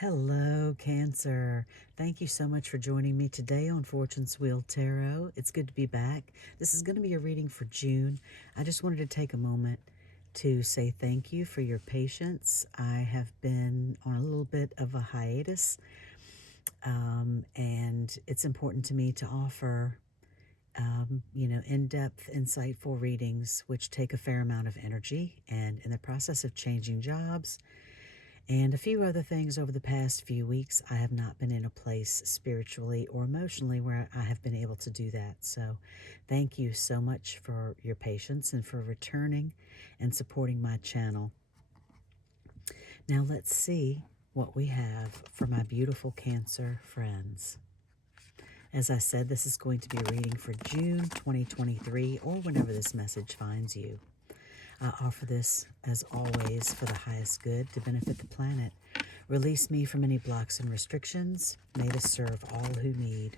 Hello, Cancer. Thank you so much for joining me today on Fortune's Wheel Tarot. It's good to be back. This is going to be a reading for June. I just wanted to take a moment to say thank you for your patience. I have been on a little bit of a hiatus, and it's important to me to offer in-depth, insightful readings, which take a fair amount of energy. And in the process of changing jobs and a few other things over the past few weeks, I have not been in a place spiritually or emotionally where I have been able to do that. So thank you so much for your patience and for returning and supporting my channel. Now let's see what we have for my beautiful Cancer friends. As I said, this is going to be a reading for June 2023 or whenever this message finds you. I offer this, as always, for the highest good to benefit the planet. Release me from any blocks and restrictions. May this serve all who need.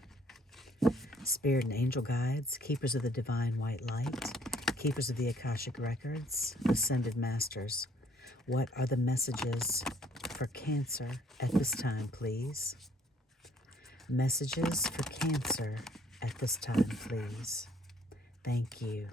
Spirit and angel guides, keepers of the divine white light, keepers of the Akashic records, ascended masters. What are the messages for Cancer at this time, please? Messages for Cancer at this time, please. Thank you.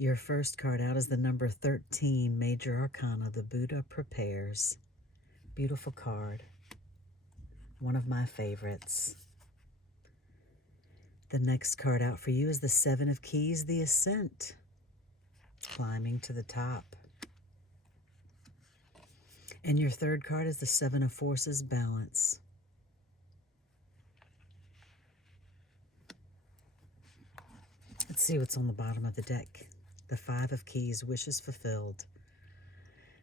Your first card out is the number 13, Major Arcana, the Buddha Prepares. Beautiful card. One of my favorites. The next card out for you is the Seven of Keys, the Ascent. Climbing to the top. And your third card is the Seven of Forces, Balance. Let's see what's on the bottom of the deck. The Five of Keys, Wishes Fulfilled.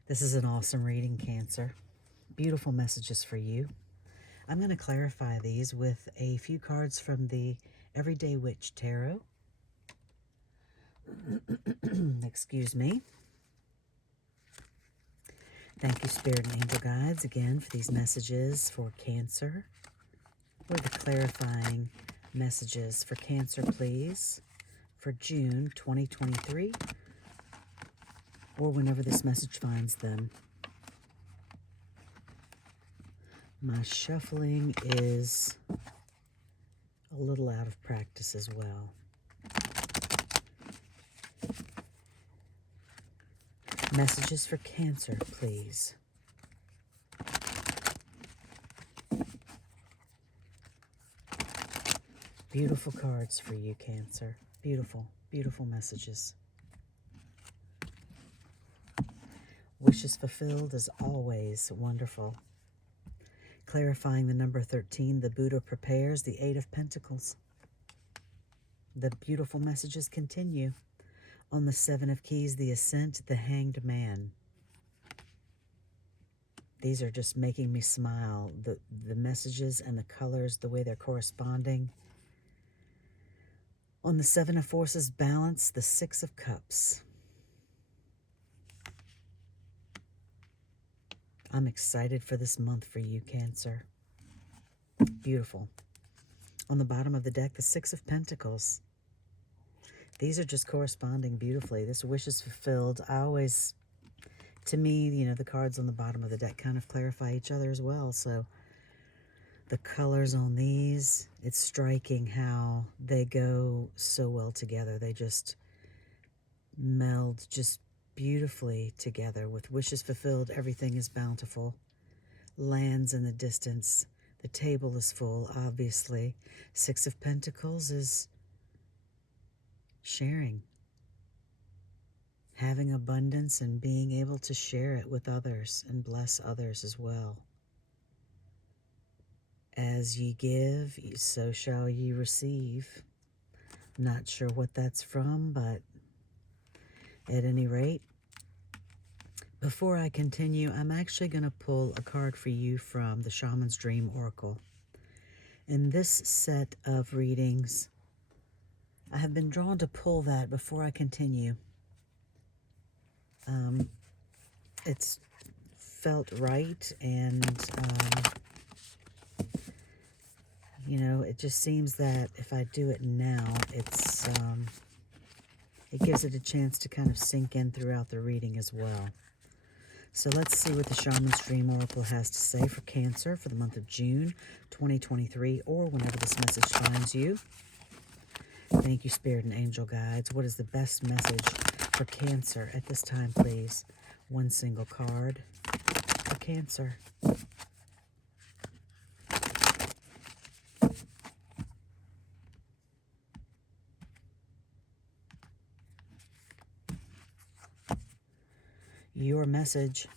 This is an awesome reading, Cancer. Beautiful messages for you. I'm going to clarify these with a few cards from the Everyday Witch Tarot. Excuse me. Thank you, Spirit and Angel Guides, again for these messages for Cancer. What are the clarifying messages for Cancer, please, for June 2023, or whenever this message finds them? My shuffling is a little out of practice as well. Messages for Cancer, please. Beautiful cards for you, Cancer. Beautiful, beautiful messages. Wishes fulfilled is always wonderful. Clarifying the number 13, the Buddha Prepares, the Eight of Pentacles. The beautiful messages continue. On the Seven of Keys, the Ascent, the Hanged Man. These are just making me smile. The messages and the colors, the way they're corresponding. On the Seven of Forces, Balance, the Six of Cups. I'm excited for this month for you, Cancer. Beautiful. On the bottom of the deck, the Six of Pentacles. These are just corresponding beautifully. This wish is fulfilled. To me, the cards on the bottom of the deck kind of clarify each other as well. So the colors on these, it's striking how they go so well together. They just meld just beautifully together. With wishes fulfilled, everything is bountiful. Lands in the distance. The table is full, obviously. Six of Pentacles is sharing. Having abundance and being able to share it with others and bless others as well. As ye give, so shall ye receive. Not sure what that's from, but at any rate, before I continue, I'm actually going to pull a card for you from the Shaman's Dream Oracle. In this set of readings, I have been drawn to pull that before I continue. It's felt right, and you know, it just seems that if I do it now, it gives it a chance to kind of sink in throughout the reading as well. So let's see what the Shaman's Dream Oracle has to say for Cancer for the month of June 2023, or whenever this message finds you. Thank you, Spirit and Angel Guides. What is the best message for Cancer at this time, please? One single card for Cancer. Your message,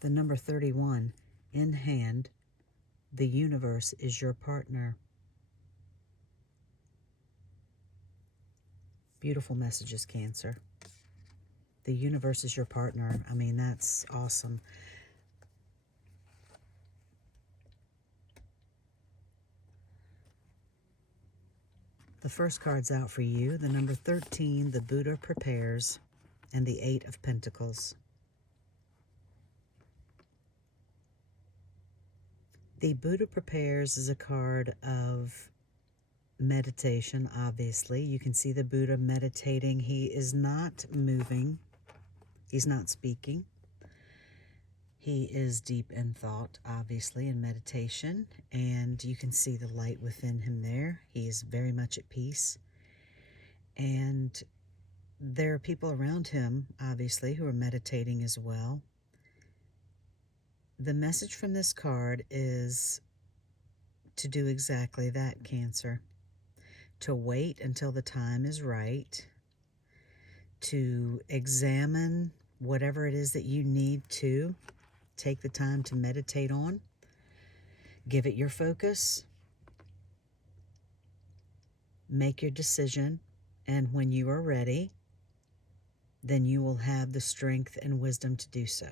the number 31, in hand, the universe is your partner. Beautiful messages, Cancer. The universe is your partner. I mean, that's awesome. The first card's out for you, the number 13, the Buddha prepares, and the 8 of Pentacles. The Buddha prepares is a card of meditation, obviously. You can see the Buddha meditating. He is not moving. He's not speaking. He is deep in thought, obviously, in meditation. And you can see the light within him there. He is very much at peace. And there are people around him, obviously, who are meditating as well. The message from this card is to do exactly that, Cancer. To wait until the time is right, to examine whatever it is that you need to take the time to meditate on. Give it your focus. Make your decision. And when you are ready, then you will have the strength and wisdom to do so.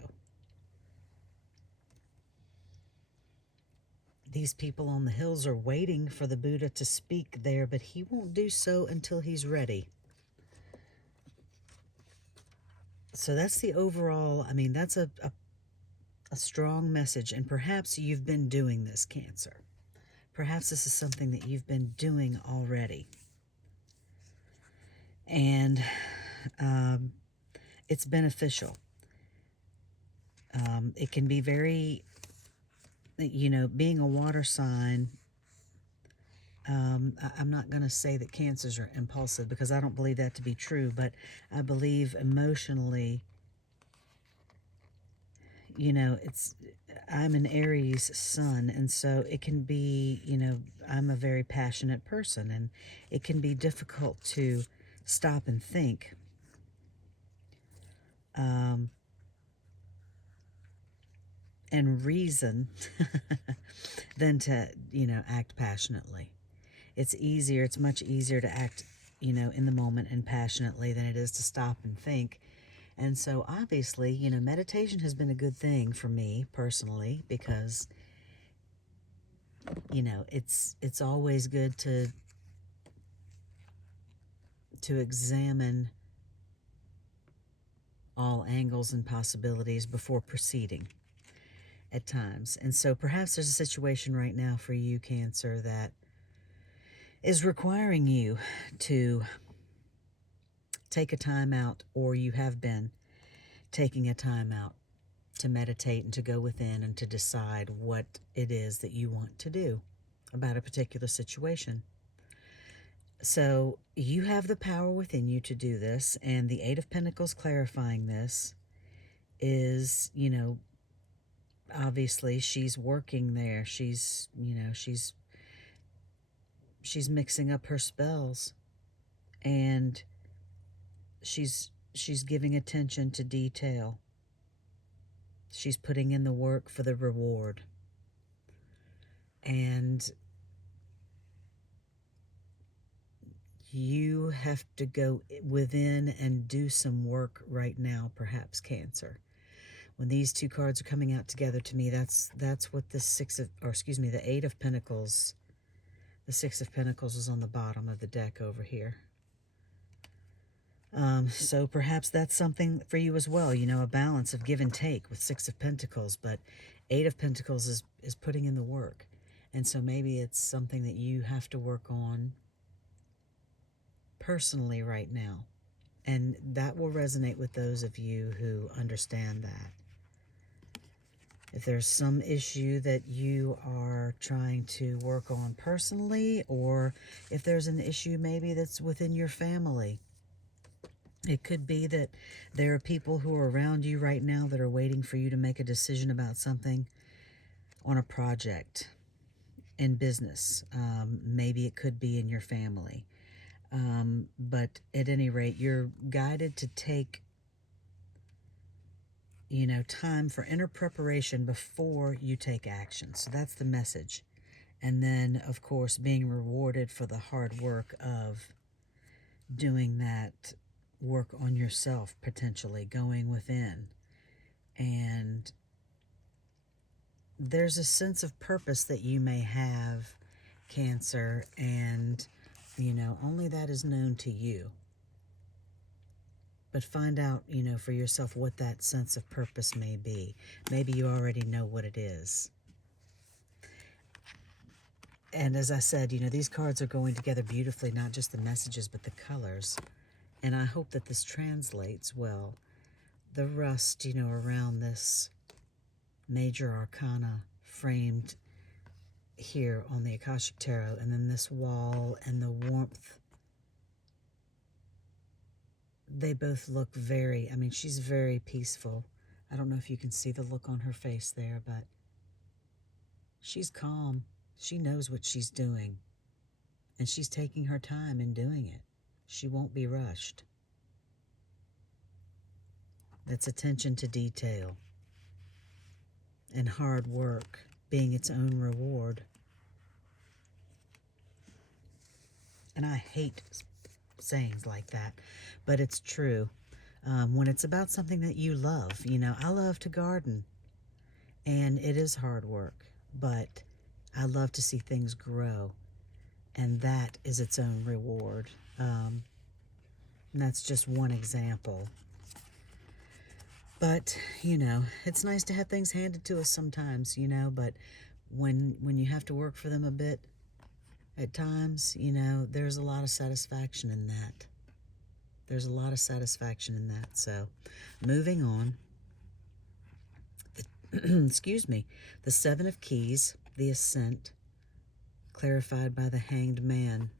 These people on the hills are waiting for the Buddha to speak there, but he won't do so until he's ready. So that's the overall, I mean, that's a strong message. And perhaps you've been doing this, Cancer. Perhaps this is something that you've been doing already. And it's beneficial. It can be very, you know, being a water sign, I'm not going to say that Cancers are impulsive, because I don't believe that to be true, but I believe emotionally, you know, I'm an Aries sun, and so it can be, you know, I'm a very passionate person, and it can be difficult to stop and think. And reason than to, you know, act passionately. It's easier, it's much easier to act, you know, in the moment and passionately than it is to stop and think. And so obviously, you know, meditation has been a good thing for me personally, because, you know, it's always good to examine all angles and possibilities before proceeding at times. And so perhaps there's a situation right now for you, Cancer, that is requiring you to take a time out, or you have been taking a time out to meditate and to go within and to decide what it is that you want to do about a particular situation. So you have the power within you to do this, and the Eight of Pentacles clarifying this is, you know, obviously she's working there. She's, you know, she's mixing up her spells, and she's giving attention to detail. She's putting in the work for the reward. And you have to go within and do some work right now, perhaps, Cancer. When these two cards are coming out together, to me, that's what the Eight of Pentacles, the Six of Pentacles is on the bottom of the deck over here. So perhaps that's something for you as well, a balance of give and take with Six of Pentacles, but Eight of Pentacles is putting in the work. And so maybe it's something that you have to work on personally right now. And that will resonate with those of you who understand that. If there's some issue that you are trying to work on personally, or if there's an issue maybe that's within your family, it could be that there are people who are around you right now that are waiting for you to make a decision about something on a project in business. Maybe it could be in your family. But at any rate, you're guided to take, time for inner preparation before you take action. So that's the message. And then, of course, being rewarded for the hard work of doing that work on yourself, potentially going within. And there's a sense of purpose that you may have, Cancer, and, only that is known to you. But find out, for yourself what that sense of purpose may be. Maybe you already know what it is. And as I said, these cards are going together beautifully, not just the messages, but the colors. And I hope that this translates well. The rust, around this major arcana framed here on the Akashic Tarot, and then this wall and the warmth, they both look she's very peaceful. I don't know if you can see the look on her face there, but she's calm. She knows what she's doing, and she's taking her time in doing it. She won't be rushed. That's attention to detail and hard work being its own reward. And I hate sayings like that, but it's true. When it's about something that you love, I love to garden, and it is hard work, but I love to see things grow, and that is its own reward. And that's just one example. But, it's nice to have things handed to us sometimes, but when you have to work for them a bit, at times, there's a lot of satisfaction in that. There's a lot of satisfaction in that. So, moving on. Excuse me. The Seven of Keys, the Ascent, clarified by the Hanged Man.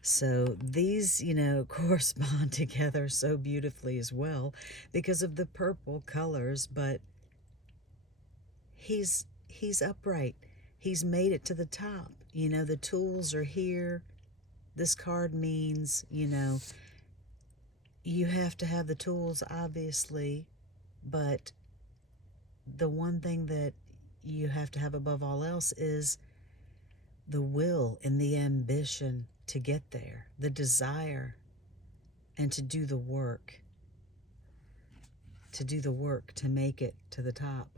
So these, correspond together so beautifully as well because of the purple colors, but he's upright. He's made it to the top. The tools are here. This card means, you have to have the tools, obviously, but the one thing that you have to have above all else is the will and the ambition to get there, the desire, and to do the work, to make it to the top.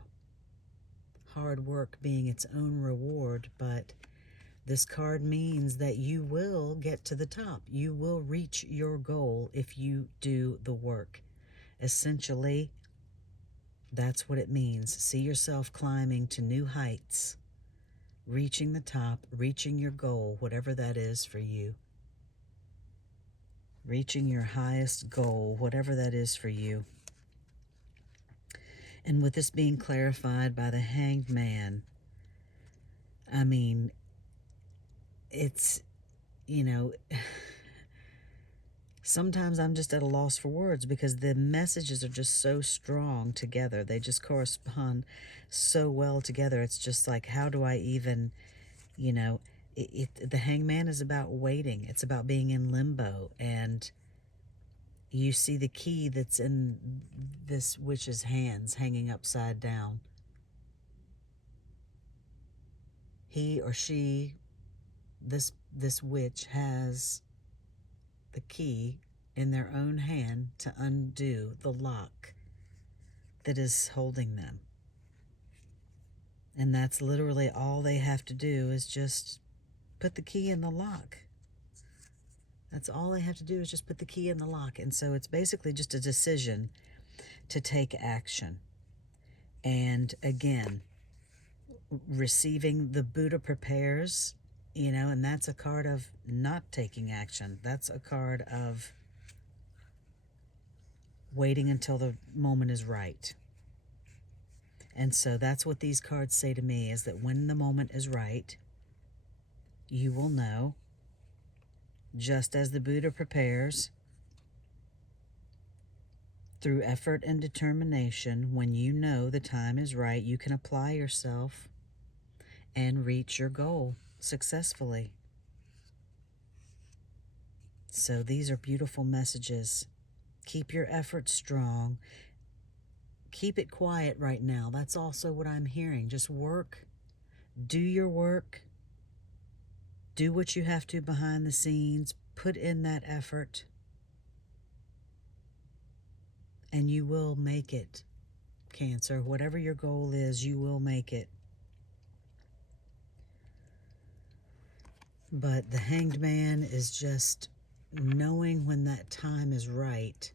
Hard work being its own reward, but this card means that you will get to the top. You will reach your goal if you do the work. Essentially, that's what it means. See yourself climbing to new heights, reaching the top, reaching your goal, whatever that is for you. Reaching your highest goal, whatever that is for you. And with this being clarified by the Hanged Man, it's, sometimes I'm just at a loss for words because the messages are just so strong together. They just correspond so well together. It's just like, how do I even, the Hangman is about waiting. It's about being in limbo. And you see the key that's in this witch's hands hanging upside down. He or she, this witch, has the key in their own hand to undo the lock that is holding them. And that's literally all they have to do is just put the key in the lock. That's all they have to do is just put the key in the lock. And so it's basically just a decision to take action. And again, receiving the Buddha prepares, and that's a card of not taking action. That's a card of waiting until the moment is right. And so that's what these cards say to me, is that when the moment is right, you will know, just as the Buddha prepares, through effort and determination. When you know the time is right, you can apply yourself and reach your goal successfully. So these are beautiful messages. Keep your efforts strong. Keep it quiet right now. That's also what I'm hearing. Just work. Do your work. Do what you have to behind the scenes. Put in that effort. And you will make it, Cancer. Whatever your goal is, you will make it. But the Hanged Man is just knowing when that time is right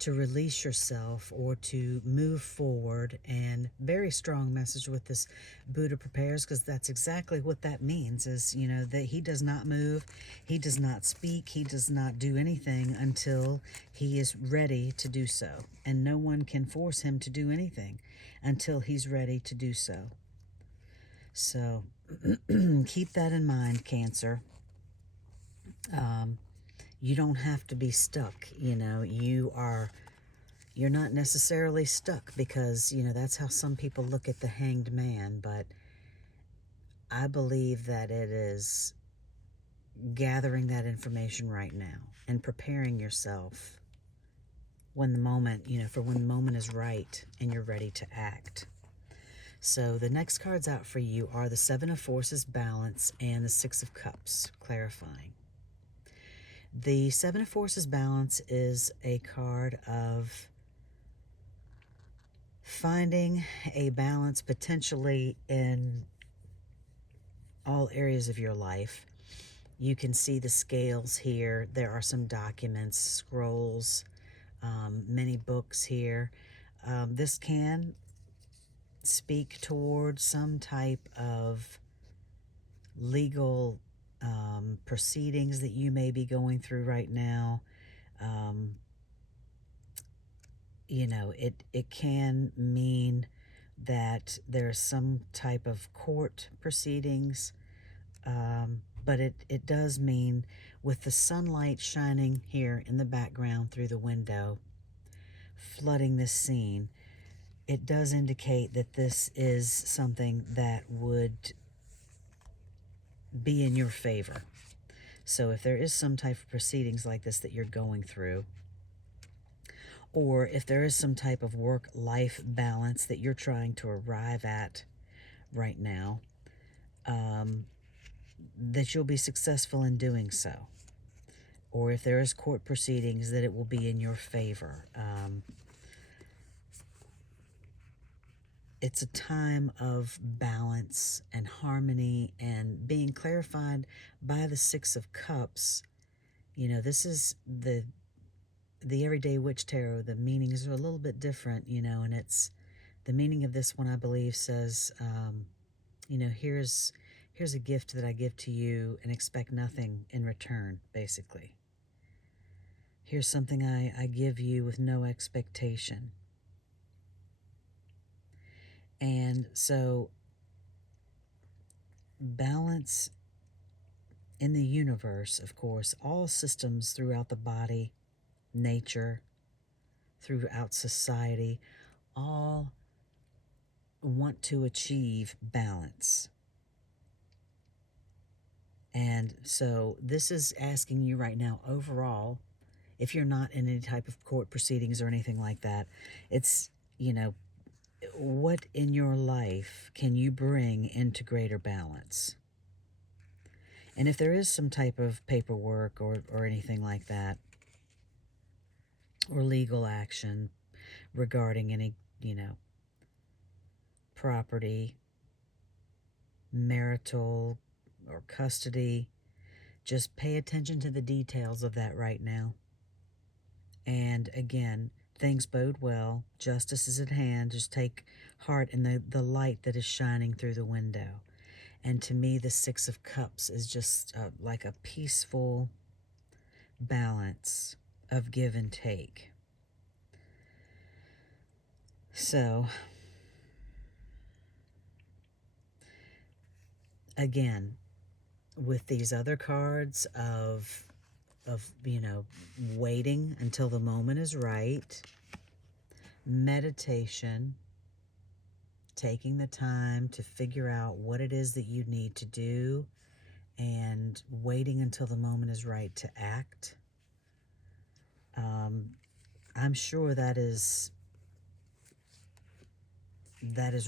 to release yourself or to move forward. And very strong message with this Buddha prepares, because that's exactly what that means, is, that he does not move, he does not speak, he does not do anything until he is ready to do so. And no one can force him to do anything until he's ready to do so. So keep that in mind, Cancer. You don't have to be stuck. You're not necessarily stuck, because that's how some people look at the Hanged Man. But I believe that it is gathering that information right now and preparing yourself when the moment, for when the moment is right and you're ready to act. So the next cards out for you are the Seven of Forces, Balance, and the Six of Cups, clarifying. The Seven of Forces, Balance is a card of finding a balance potentially in all areas of your life. You can see the scales here. There are some documents, scrolls, many books here. This can speak towards some type of legal proceedings that you may be going through right now. It can mean that there's some type of court proceedings, but it does mean, with the sunlight shining here in the background through the window, flooding this scene, it does indicate that this is something that would be in your favor. So if there is some type of proceedings like this that you're going through, or if there is some type of work-life balance that you're trying to arrive at right now, that you'll be successful in doing so. Or if there is court proceedings, that it will be in your favor. It's a time of balance and harmony and being clarified by the Six of Cups. This is the Everyday Witch Tarot. The meanings are a little bit different, and it's the meaning of this one, I believe, says, here's a gift that I give to you and expect nothing in return, basically. Here's something I give you with no expectation. And so balance in the universe, of course, all systems throughout the body, nature, throughout society, all want to achieve balance. And so this is asking you right now, overall, if you're not in any type of court proceedings or anything like that, it's, what in your life can you bring into greater balance? And if there is some type of paperwork or anything like that, or legal action regarding any, property, marital or custody, Just pay attention to the details of that right now. And again, things bode well. Justice is at hand. Just take heart in the light that is shining through the window. And to me, the Six of Cups is just like a peaceful balance of give and take. So, again, with these other cards of waiting until the moment is right, meditation, taking the time to figure out what it is that you need to do, and waiting until the moment is right to act. I'm sure that is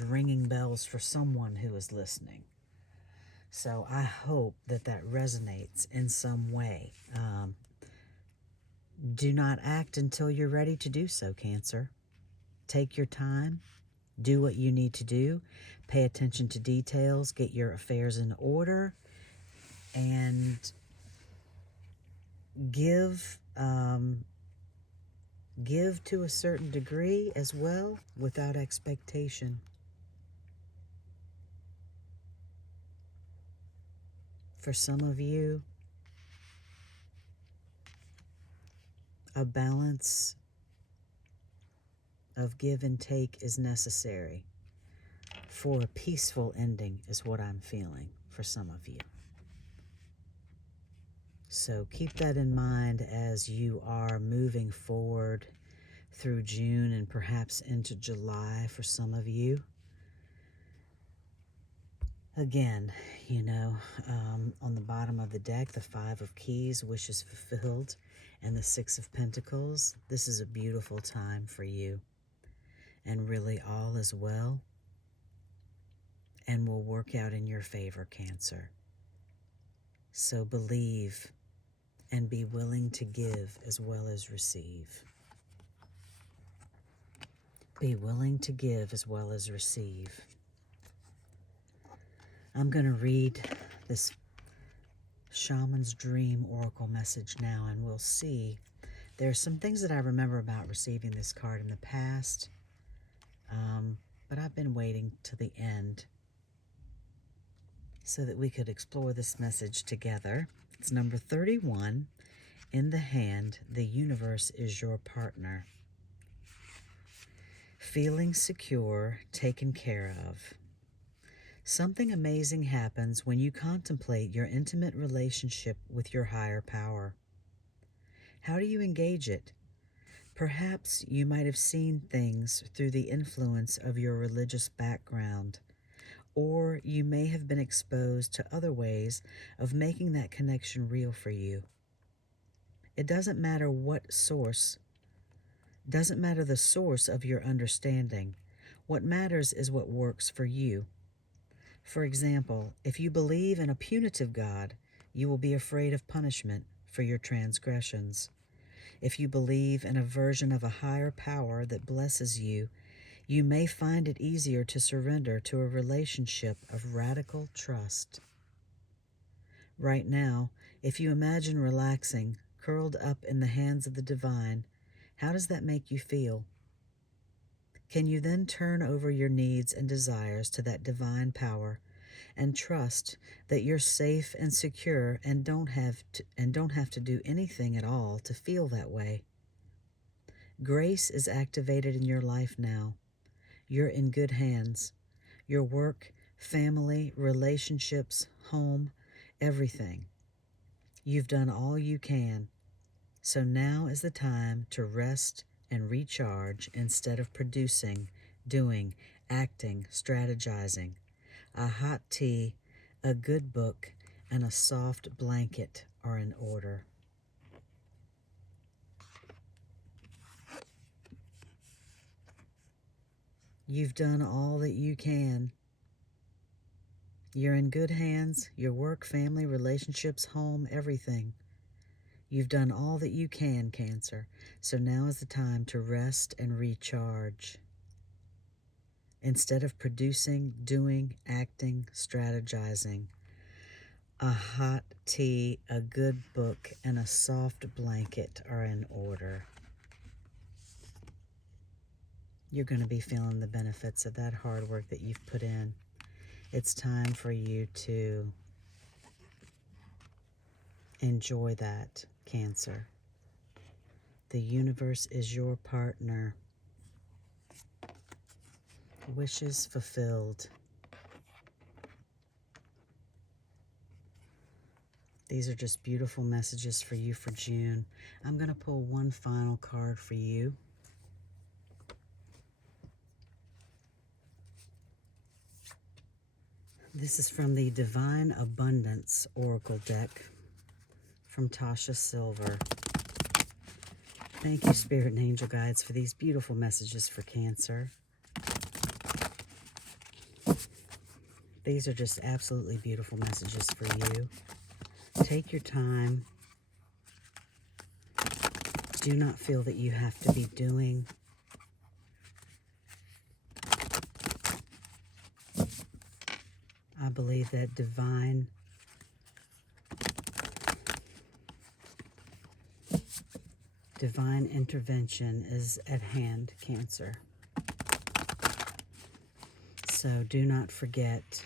ringing bells for someone who is listening. So I hope that resonates in some way. Do not act until you're ready to do so, Cancer. Take your time. Do what you need to do. Pay attention to details. Get your affairs in order. And give to a certain degree as well, without expectation. For some of you, a balance of give and take is necessary for a peaceful ending, is what I'm feeling for some of you. So keep that in mind as you are moving forward through June and perhaps into July for some of you. Again, on the bottom of the deck, the Five of Keys, wishes fulfilled, and the Six of Pentacles. This is a beautiful time for you. And really all is well and will work out in your favor, Cancer. So believe and be willing to give as well as receive. Be willing to give as well as receive. I'm going to read this Shaman's Dream Oracle message now, and we'll see. There's some things that I remember about receiving this card in the past, but I've been waiting to the end so that we could explore this message together. It's number 31. In the hand, the universe is your partner. Feeling secure, taken care of. Something amazing happens when you contemplate your intimate relationship with your higher power. How do you engage it? Perhaps you might have seen things through the influence of your religious background, or you may have been exposed to other ways of making that connection real for you. It doesn't matter the source of your understanding. What matters is what works for you. For example, if you believe in a punitive God, you will be afraid of punishment for your transgressions. If you believe in a version of a higher power that blesses you, you may find it easier to surrender to a relationship of radical trust. Right now, if you imagine relaxing, curled up in the hands of the divine, how does that make you feel? Can you then turn over your needs and desires to that divine power and trust that you're safe and secure and don't have to do anything at all to feel that way? Grace is activated in your life now. You're in good hands. Your work, family, relationships, home, everything. You've done all you can. So now is the time to rest and recharge instead of producing, doing, acting, strategizing. A hot tea, a good book, and a soft blanket are in order. You've done all that you can. You're in good hands. Your work, family, relationships, home, everything. You've done all that you can, Cancer. So now is the time to rest and recharge. Instead of producing, doing, acting, strategizing. A hot tea, a good book, and a soft blanket are in order. You're going to be feeling the benefits of that hard work that you've put in. It's time for you to enjoy that, Cancer. The universe is your partner. Wishes fulfilled. These are just beautiful messages for you for June. I'm going to pull one final card for you. This is from the Divine Abundance Oracle deck from Tasha Silver. Thank you, Spirit and Angel Guides, for these beautiful messages for Cancer. These are just absolutely beautiful messages for you. Take your time. Do not feel that you have to be doing. I believe that divine intervention is at hand, Cancer. So do not forget.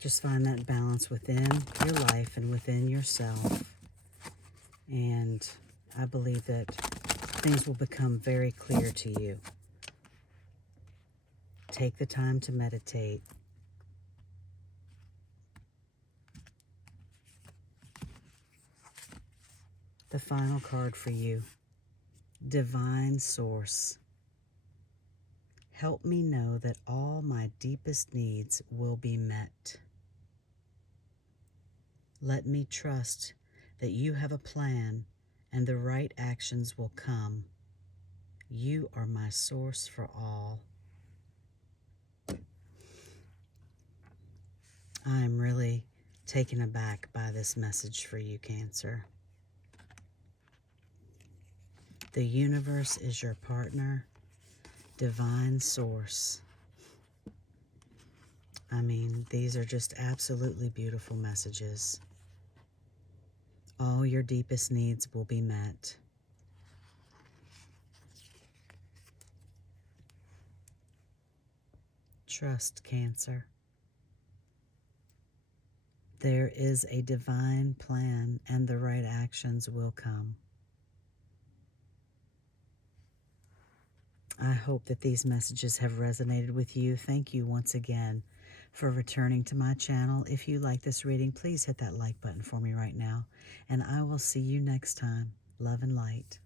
Just find that balance within your life and within yourself. And I believe that things will become very clear to you. Take the time to meditate. The final card for you. Divine Source. Help me know that all my deepest needs will be met. Let me trust that you have a plan and the right actions will come. You are my source for all. I'm really taken aback by this message for you, Cancer. The universe is your partner. Divine Source. I mean, these are just absolutely beautiful messages. All your deepest needs will be met. Trust, Cancer. There is a divine plan and the right actions will come. I hope that these messages have resonated with you. Thank you once again for returning to my channel. If you like this reading, please hit that like button for me right now. And I will see you next time. Love and light.